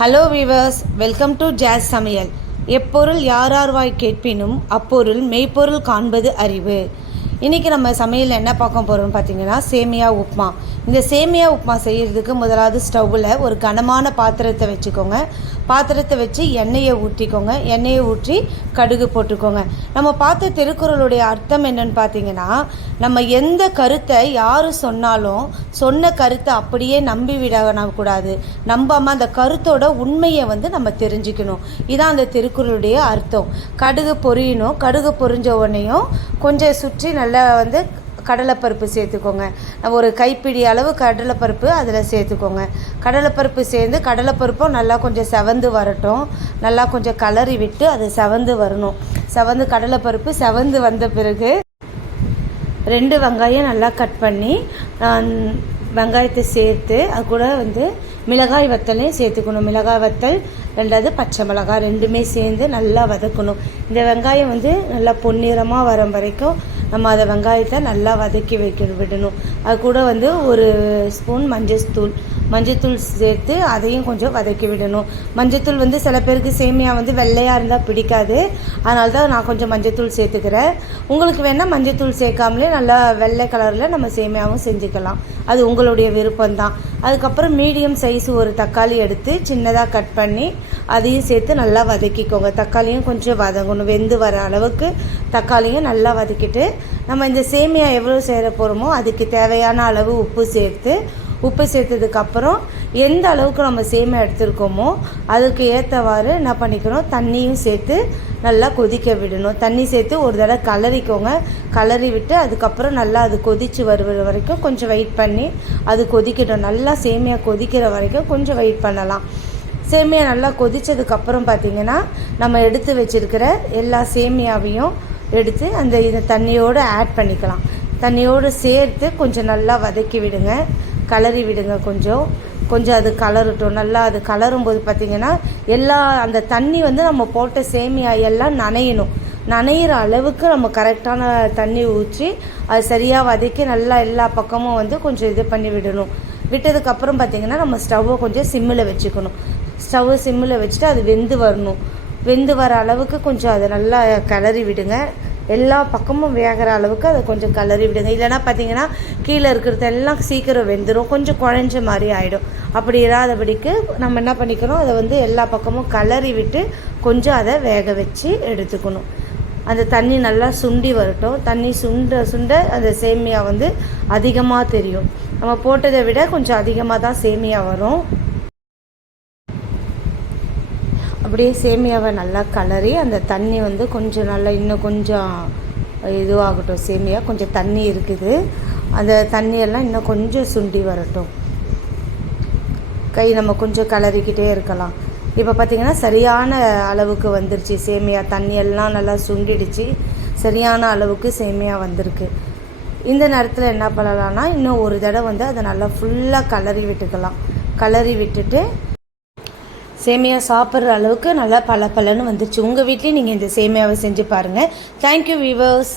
Hello viewers, welcome to ஜாஸ் சமையல். எப்பொருள் யாரார்வாய் கேட்பினும் அப்பொருள் மெய்ப்பொருள் காண்பது அறிவு. இன்றைக்கி நம்ம சமையல் என்ன பார்க்க போகிறோம்னு பார்த்தீங்கன்னா சேமியா உப்புமா. இந்த சேமியா உப்புமா செய்கிறதுக்கு முதலாவது ஸ்டவ்வில் ஒரு கனமான பாத்திரத்தை வச்சுக்கோங்க. பாத்திரத்தை வச்சு எண்ணெயை ஊற்றிக்கோங்க. எண்ணெயை ஊற்றி கடுகு போட்டுக்கோங்க. நம்ம பார்த்த திருக்குறளுடைய அர்த்தம் என்னன்னு பார்த்தீங்கன்னா, நம்ம எந்த கருத்தை யார் சொன்னாலும் சொன்ன கருத்தை அப்படியே நம்பி விடக்கூடாது. நம்பாமல் அந்த கருத்தோட உண்மையை நம்ம தெரிஞ்சுக்கணும். இதான் அந்த திருக்குறளுடைய அர்த்தம். கடுகு பொரியணும். கடுகு பொரிஞ்ச உடனேயும் கொஞ்சம் சுற்றி நல்லா கடலைப்பருப்பு சேர்த்துக்கோங்க. ஒரு கைப்பிடி அளவு கடலைப்பருப்பு அதில் சேர்த்துக்கோங்க. கடலைப்பருப்பு சேர்ந்து கடலைப்பருப்பும் நல்லா கொஞ்சம் செவந்து வரட்டும். நல்லா கொஞ்சம் கலரி விட்டு அது செவந்து வரணும். கடலைப்பருப்பு செவந்து வந்த பிறகு 2 வெங்காயம் நல்லா கட் பண்ணி வெங்காயத்தை சேர்த்து அது கூட மிளகாய் வத்தலையும் சேர்த்துக்கணும். மிளகாய் வத்தல் 2 பச்சை மிளகாய் 2மே சேர்ந்து நல்லா வதக்கணும். இந்த வெங்காயம் நல்லா பொன்னிறமாக வர வரைக்கும் நம்ம அதை வெங்காயத்தை நல்லா வதக்கி விடணும். அது கூட ஒரு ஸ்பூன் மஞ்சத்தூள் சேர்த்து அதையும் கொஞ்சம் வதக்கி விடணும். மஞ்சத்தூள் சில பேருக்கு சேமியா வெள்ளையாக இருந்தால் பிடிக்காது. அதனால தான் நான் கொஞ்சம் மஞ்சத்தூள் சேர்த்துக்கிறேன். உங்களுக்கு வேணால் மஞ்சத்தூள் சேர்க்காமலே நல்லா வெள்ளை கலரில் நம்ம சேமியாவும் செஞ்சுக்கலாம். அது உங்களுடைய விருப்பம்தான். அதுக்கப்புறம் மீடியம் சைஸ் ஒரு தக்காளி எடுத்து சின்னதாக கட் பண்ணி அதையும் சேர்த்து நல்லா வதக்கிக்கோங்க. தக்காளியும் கொஞ்சம் வதங்கணும். வெந்து வர அளவுக்கு தக்காளியும் நல்லா வதக்கிட்டு நம்ம இந்த சேமியா எவ்வளோ சேர போகிறோமோ அதுக்கு தேவையான அளவு உப்பு சேர்த்ததுக்கப்புறம் எந்த அளவுக்கு நம்ம சேமியா எடுத்துருக்கோமோ அதுக்கு ஏற்றவாறு என்ன பண்ணிக்கணும், தண்ணியும் சேர்த்து நல்லா கொதிக்க விடணும். தண்ணி சேர்த்து ஒரு தடவை கலரிக்கோங்க. கலரி விட்டு அதுக்கப்புறம் நல்லா அது கொதித்து வருகிற வரைக்கும் கொஞ்சம் வெயிட் பண்ணி அது கொதிக்கட்டும். நல்லா சேமியா கொதிக்கிற வரைக்கும் கொஞ்சம் வெயிட் பண்ணலாம். சேமியா நல்லா கொதித்ததுக்கப்புறம் பார்த்திங்கன்னா நம்ம எடுத்து வச்சுருக்கிற எல்லா சேமியாவையும் எடுத்து இந்த தண்ணியோடு ஆட் பண்ணிக்கலாம். தண்ணியோடு சேர்த்து கொஞ்சம் நல்லா வதக்கி விடுங்க. கலரி விடுங்க. கொஞ்சம் அது கலரட்டும். நல்லா அது கலரும்போது பார்த்திங்கன்னா அந்த தண்ணி நம்ம போட்ட சேமியா எல்லாம் நனையிற அளவுக்கு நம்ம கரெக்டான தண்ணி ஊற்றி அது சரியாக வதக்கி நல்லா எல்லா பக்கமும் கொஞ்சம் இது பண்ணி விடணும். விட்டதுக்கப்புறம் பார்த்திங்கன்னா நம்ம ஸ்டவ்வை கொஞ்சம் சிம்மில் வச்சுக்கணும். ஸ்டவ்வை சிம்மில் வச்சுட்டு அது வெந்து வர அளவுக்கு கொஞ்சம் அதை நல்லா கிளறி விடுங்க. எல்லா பக்கமும் வேகிற அளவுக்கு அதை கொஞ்சம் கிளறி விடுங்க. இல்லைனா பார்த்திங்கன்னா கீழே இருக்கிறதெல்லாம் சீக்கிரம் வெந்துடும், கொஞ்சம் குழஞ்ச மாதிரி ஆகிடும். அப்படி இராதபடிக்கு நம்ம என்ன பண்ணிக்கணும், அதை எல்லா பக்கமும் கிளறி விட்டு கொஞ்சம் அதை வேக வச்சு எடுத்துக்கணும். அந்த தண்ணி நல்லா சுண்டி வரட்டும். தண்ணி சுண்ட அந்த சேமியா அதிகமாக தெரியும். நம்ம போட்டதை விட கொஞ்சம் அதிகமாக தான் சேமியா வரும். அப்படியே சேமியாவை நல்லா கலரி அந்த தண்ணி கொஞ்சம் நல்லா இன்னும் கொஞ்சம் இதுவாகட்டும். சேமியா கொஞ்சம் தண்ணி இருக்குது, அந்த தண்ணியெல்லாம் இன்னும் கொஞ்சம் சுண்டி வரட்டும். நம்ம கொஞ்சம் கலரிக்கிட்டே இருக்கலாம். இப்போ பார்த்திங்கன்னா சரியான அளவுக்கு வந்துருச்சு சேமியா. தண்ணியெல்லாம் நல்லா சுண்டிடுச்சு. சரியான அளவுக்கு சேமியா வந்திருக்கு. இந்த நேரத்தில் என்ன பண்ணலான்னா இன்னும் ஒரு தடவை அதை நல்லா ஃபுல்லாக கலரி விட்டுக்கலாம். கலரி விட்டுட்டு சேமியா சாப்பிட்ற அளவுக்கு நல்லா பல பலன்னு வந்துச்சு. உங்கள் வீட்லேயும் நீங்கள் இந்த சேமியாவை செஞ்சு பாருங்கள். Thank you viewers.